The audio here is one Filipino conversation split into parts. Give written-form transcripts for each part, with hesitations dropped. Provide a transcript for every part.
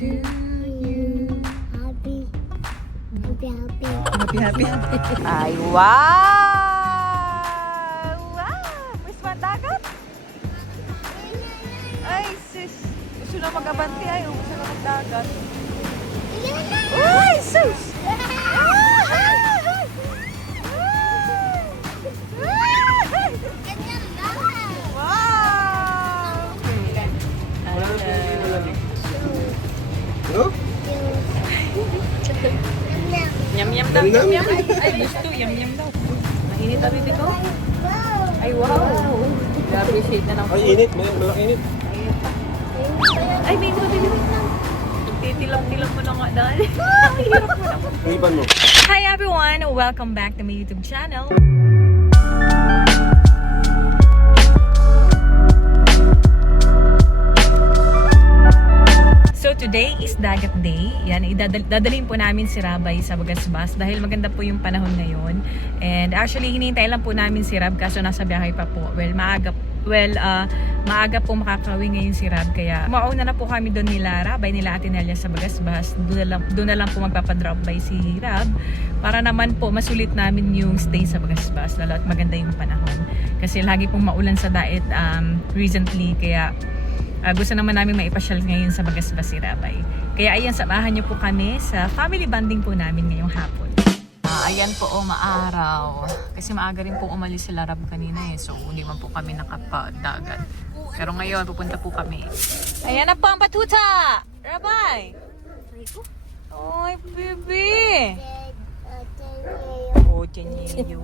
to you. Happy. Happy. Ay, wow! Wow! Miss Mandagat? Ay, sis. Gusto na mag-abanti. Ay, gusto na magdagat. Ay, sis! Wow! Yum-yum daw. Yum-yum. Ay, gusto. Yum-yum daw. Mainit ang bibig ko. Ay, wow. I-appreciate na ng food. Ay, init. Malaki init. Ay, may ito bibig lang. Titilang-tilang mo na nga dahil. Hirap mo na. Iban mo. Hi everyone! Welcome back to my YouTube channel. So today is Dagat Day. Yan, dadalhin po namin si Rabay sa Bagasbas dahil maganda po yung panahon ngayon. And actually, hinihintay lang po namin si Rab kaso nasa biyahe pa po. Well, maaga po makakauwi ngayon si Rab. Kaya mauna na po kami doon nila Rabay, nila Ate Nelia sa Bagasbas. Doon na lang po magpapadrop by si Rab para naman po masulit namin yung stay sa Bagasbas. Lalo at maganda yung panahon. Kasi lagi pong maulan sa daet recently. Kaya gusto naman namin maipasyal ngayon sa Bagasbas si Rabay. Kaya ayan, samahan niyo po kami sa family bonding po namin ngayong hapon. Ayan po, maaraw. Kasi maaga rin po umalis sila Rab kanina eh. So hindi man po kami nakapadagat. Pero ngayon, pupunta po kami. Ayan na po ang batuta! Rabay! Oy, bebe! Oh, Chanyeyo.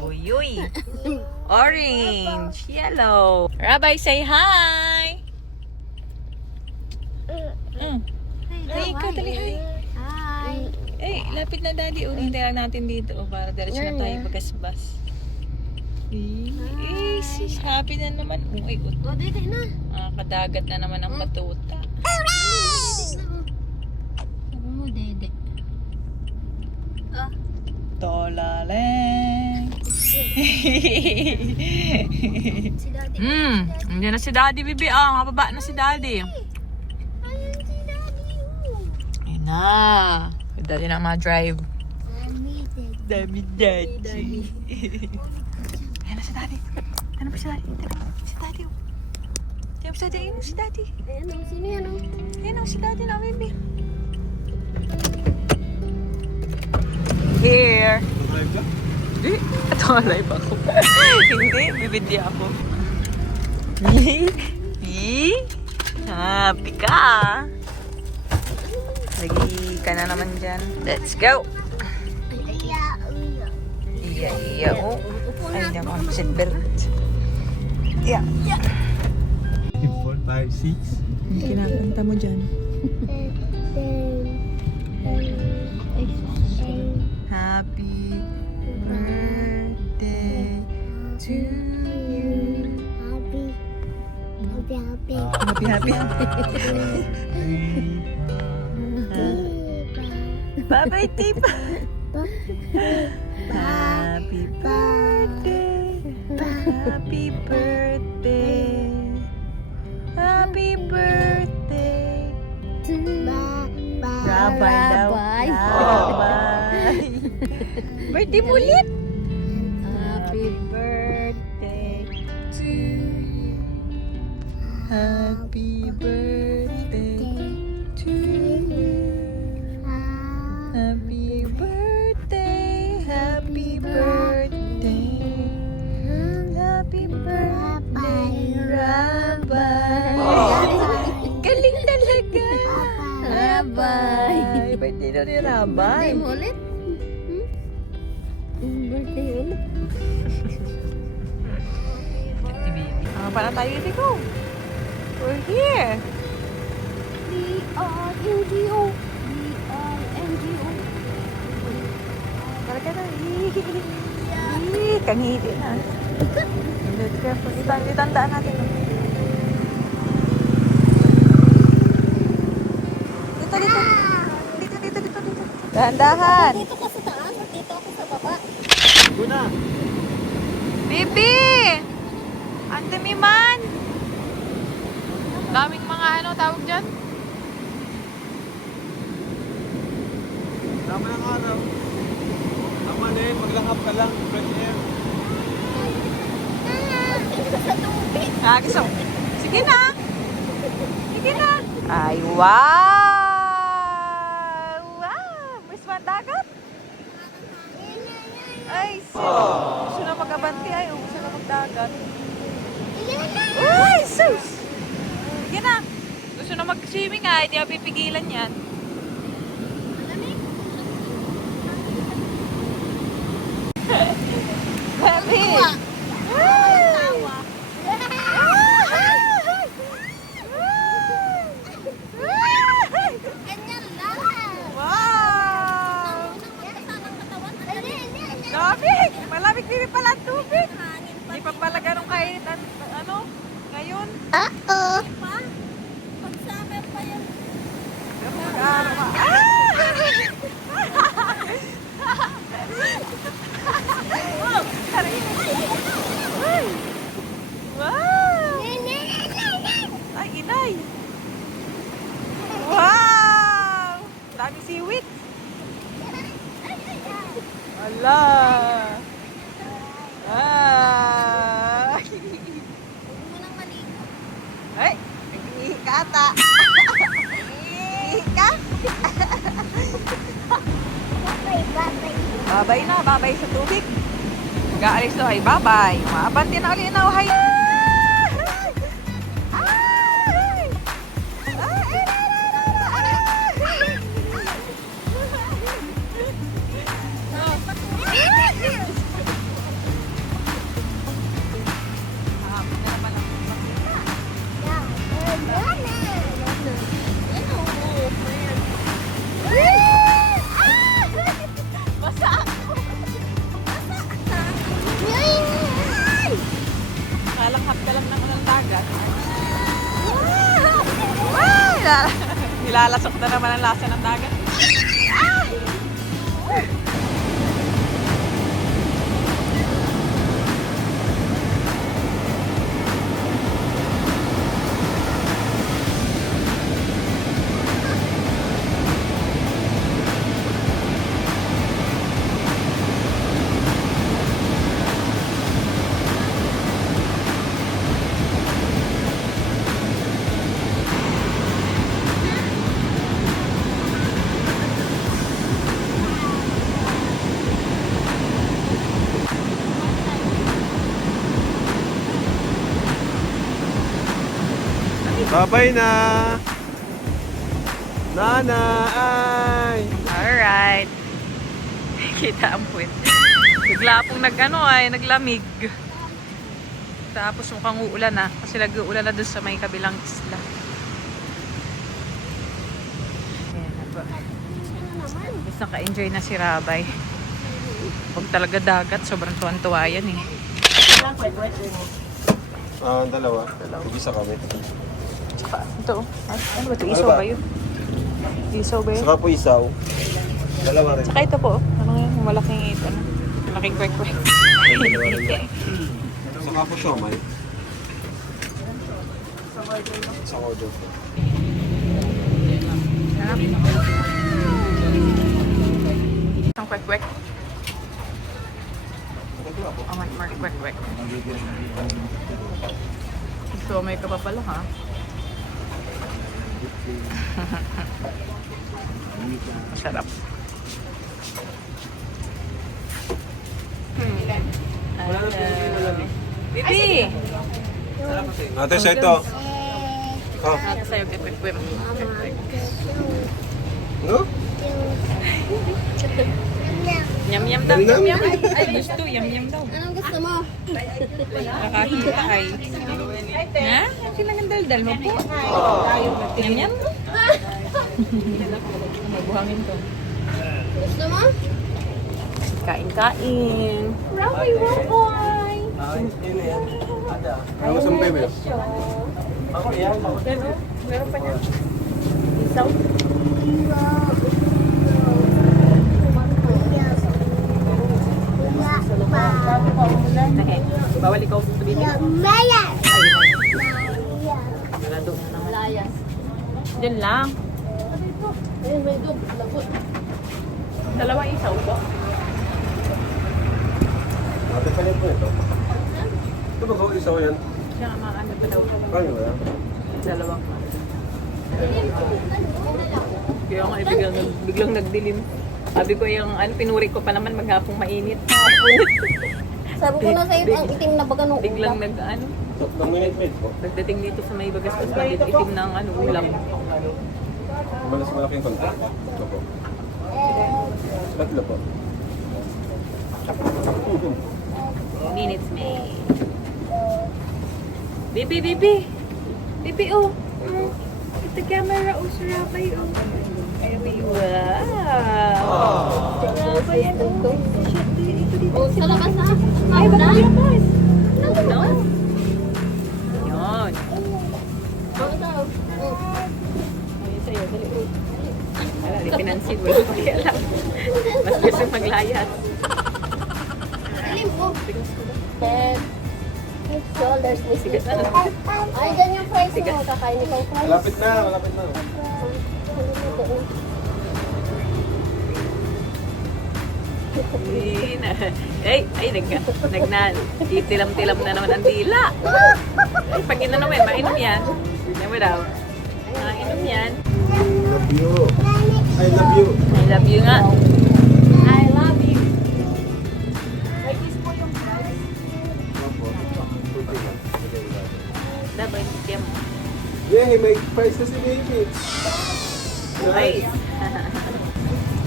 Buyoy. Orange. Yellow. Rabay, say hi! Hi, ikaw, dali, hi. Hi. Eh, lapit na daddy. Hintay lang natin dito para diretso na tayo Bagasbas. Eh, sis, happy na naman. Uy, Dito na. kadagat na naman ang batuta. Dede. Tolaleng. Si Daddy. Hindi na si daddy, bibi. Mababa na si daddy. Ayun si Daddy. Ayun na. Si daddy na ma-drive. Dami. Dami. Ayun na si daddy. Ano ba si daddy? Si daddy. Ayun si daddy. Ayun si daddy. Ayun, sino yan? Ayun si daddy na, baby. Here. Drive ka? Hindi. Ito, live ako. Hindi, bibidya ako. Happy ka. Lagi ka na naman dyan. Let's go. Iya. Oh. Ay, hindi ako seatbelt. Yeah. 4, 5, 6. Ang kinakanta mo dyan. Happy birthday to you. Happy. Bye-bye, Tip. Happy birthday. Happy birthday. Happy birthday. Rabay daw. Rabay. Rabay. Birthday mo ulit. Happy birthday to you. Happy birthday to you. Happy birthday. Happy birthday. Happy birthday, Rabay. Galing talaga. Rabay. Birthday daw ni Rabay. Birthday mo ulit? Birthday ulit? Para tayo dito, go. We're here. D-R-N-G-O. D-R-N-G-o. Para ka na. Kangiti na. Let's go. Itandaan natin. Dito. Dahan-dahan. Dito ka sa taas at dito ako sa baba. Guna! Bibi! Ang dami man! Daming mga mga ano tawag dyan? Tama ng araw. Tama na yun, maglangap ka lang. Fresh air. Ah, gusto. Sige na. Sige na. Ay, wow! Wow! Miss Mandagat? Ay, gusto na mag-abanti. Ay, gusto na magdagat. Ay, sus! Sige na. Gusto na mag-swimming nga. Hindi ako pipigilan yan. Baby! Wow! Lamig! Malamig din pala ang tubig. Hindi pa pala ganun kainit ano, ngayon. Wow! Ay, inay! Wow! Daming seaweed. Ala! Ah! Ay! Nag-ihi ka ata. Nag-ihi ka? Babay na, babay sa tubig. Mag-aalis na, ay babay. Maabanti na ulit na, hay. Kalanghap ka lang ng dagat. Nilalasok na naman ang lasa ng dagat. Babay na! Nana! Ay! Alright. Kita ang puwet. Bigla pong naglamig. Tapos mukhang uulan na. Kasi nag-uulan na dun sa may kabilang isla. Ayan na ba. Mas naka-enjoy na si Rabay. Huwag talaga dagat. Sobrang tuwan-tuwa yan eh. Dalawa. Isa kami. Tsaka ito. Ano ba ito? Ano Isaw ba? ba yun? Isaw ba yun? Saka po isaw. Dalawa rin. Tsaka ito po. Ano yun? Malaking ito. Malaking kwek-kwek. Saka po siomay. Sa order po. Isang kwek-kwek. Oh, may kwek-kwek. So, may ka pa pala ha? Masarap. Bibi! Ate, sa ito. Oh. Ate sa'yo, kwek-kwek. No? Yum-yum daw, yum-yum. Ay, gusto, yum-yum daw. Anong gusto mo? Nakakita ay. Ha? Silang ang daldal mo po. Yum-yum. Magbuhangin to. Gusto mo? Kain-kain. Rabay, rabay. Ano sa baby? Ako yan. Meron pa niya. Isaw. Bawal ikaw sa tubigan. Mayas! Nalado na naman. Layas. Diyan lang. Ayun, may dog. Lagot. Dalawang isaw po. Ate pa po ito. Ito ba ko isaw yan? Siya nga mga ano pa daw. Kaya ba yan? Dalawang. Kaya nga biglang nagdilim. Sabi ko yung pinuri ko pa naman maghapong mainit. Sabi ko na sa'yo, ang itim na baga nung Biglang ulam. Nominated po. nagdating dito sa may Bagastas Bandit, itim ng ulam. Malas malaking konti. Ito po. Tatlo po. Minutes may. Bibi, oh. Ito camera, oh, sarapay, oh. Ay, wow. Sarapay, ano. Oh, sa labas na. Ay, Ay, baka na. labas. No? Yun. Oh, daw. Oh. Ayun sa'yo, dali. Wala, di pinansin. Wala ko kaya alam. Mas gusto maglayas. Ilim ko. Head. Shoulders. Sigas na. Ay, dyan yung fries mo. Kakain ikaw fries. Malapit na, malapit na. Itilam-tilam na naman ang dila. Ay, pag inanumin, mainom yan. Yan mo daw. Mainom yan. Love you. I love you. I love you nga. I love you. Dapat yung bigyan mo. Yeah, may price na si baby. Ay.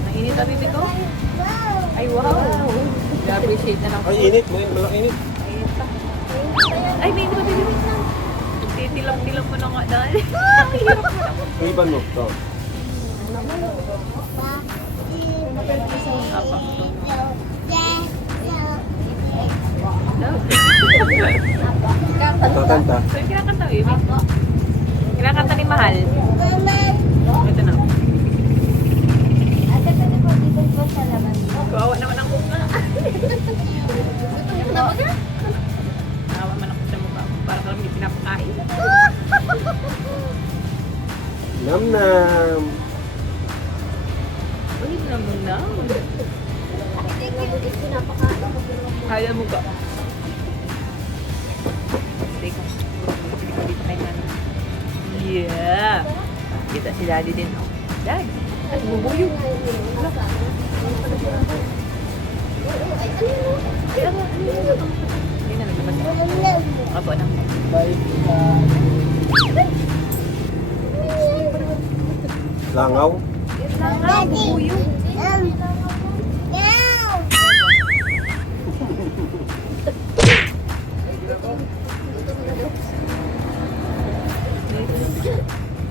Mainit ang bibig ko. Ay, wow. I-appreciate na lang. Ay, init. Malaki init. Mainit pa. Ay, mainit pa bibig. Titilap-tilap mo na nga dahil. Hirap mo na. Yung iban mo. Ito. Apa. Tatanta. So, yung kinakanta, baby. Kinakanta ni Mahal. Ito na. Ate, pwede po dito po sa labas. Kawawa naman ang mukha. Nabaga? Kawawa man ako sa mukha. Para kami pinapakain. Nam-nam. Ano na muna? Hindi ko pinapakain ako. Kaya mo ka. Teka. Hindi ko dito kay Nana. Yeah. Kita si Daddy din. Oh. Dad. Ay, bubuyog. Hindi na naglabas. Apo na. Langaw. Langaw, bubuyog.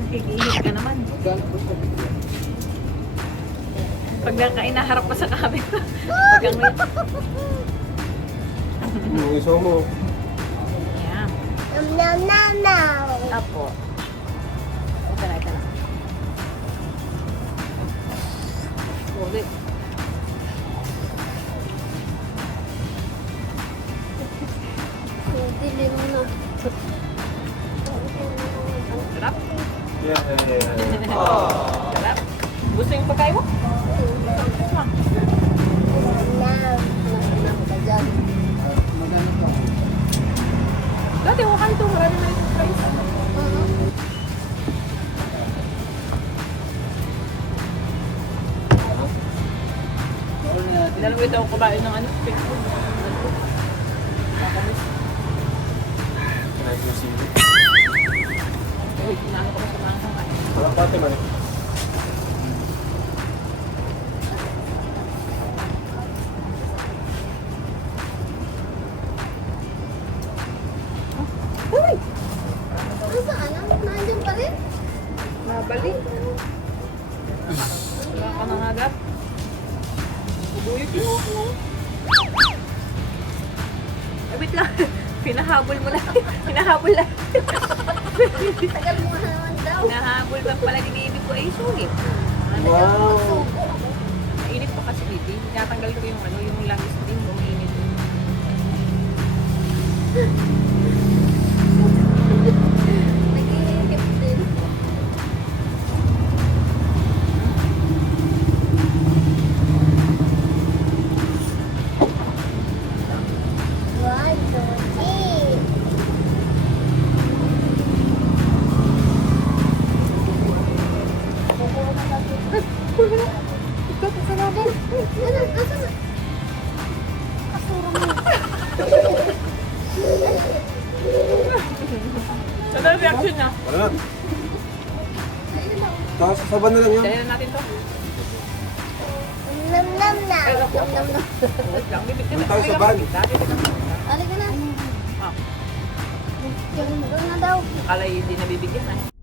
Nakikiinit ka naman. Pag inaharap pa sa camera. Pag ang Yung iso mo. yeah. Apo. Ito na, ito na. Ulit. Dilim na. Sarap. Yeah. Sarap. Gusto yung pagkain mo? Dati, huwag ka ito. Marami na itong price. Dalawa ito ako kumain ng steak food. Nakamiss. Nice to see you. Wait, inaano ko na sa mga kakain. Wala pati man. Uy! Saan? Nandiyan pa rin? Nabalik. Wala ka nang agad. Bubuyog yun ako. Ay, wait lang. Pinahabol mo lang. Pinahabol lang. Tagal mo naman daw. Pinahabol pa pala ni baby ko ay sulit. Wow. Mainit pa kasi baby. Tinatanggal ko yung yung langis din. Umiinit. Nag-iikip din. Salamat. Tapos sasaban na lang yan. Dahil natin to. Nam nam na. Nam nam na. Lang, bibig ka Doon tayo sa van. Halika na. Ah, Diyan na daw. akala hindi nabibigyan eh.